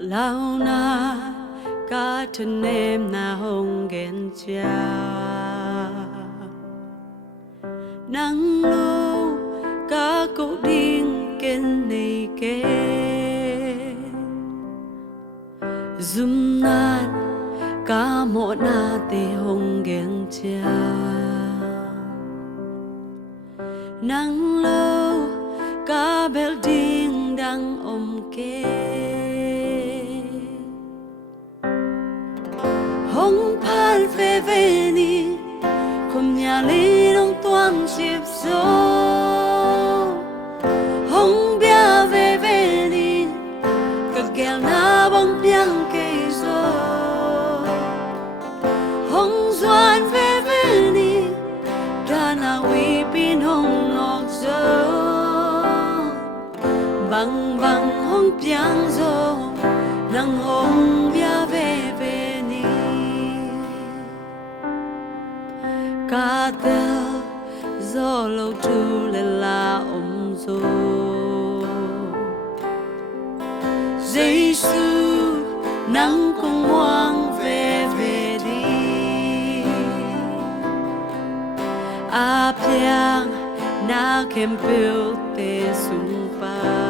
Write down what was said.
lao na cả thân em na hồng ghen cha nắng lâu cả cậu điên kên này kê zoom nát cả một na tê hồng ghen cha nắng lâu cả building đang ôm kê hồng phan phê về ni không nhà lý đông toan chip gió hồng bia về ni cả gel na bông biang cây gió hồng doan về ni ra na uy pin hồng ngọc gió băng băng hồng biang gió nang hồng bia về ni cả tờ gió lâu trừ lên là ôm gió Giêsu nắng cũng hoang về đi áp giang na kem phiêu tê sung pa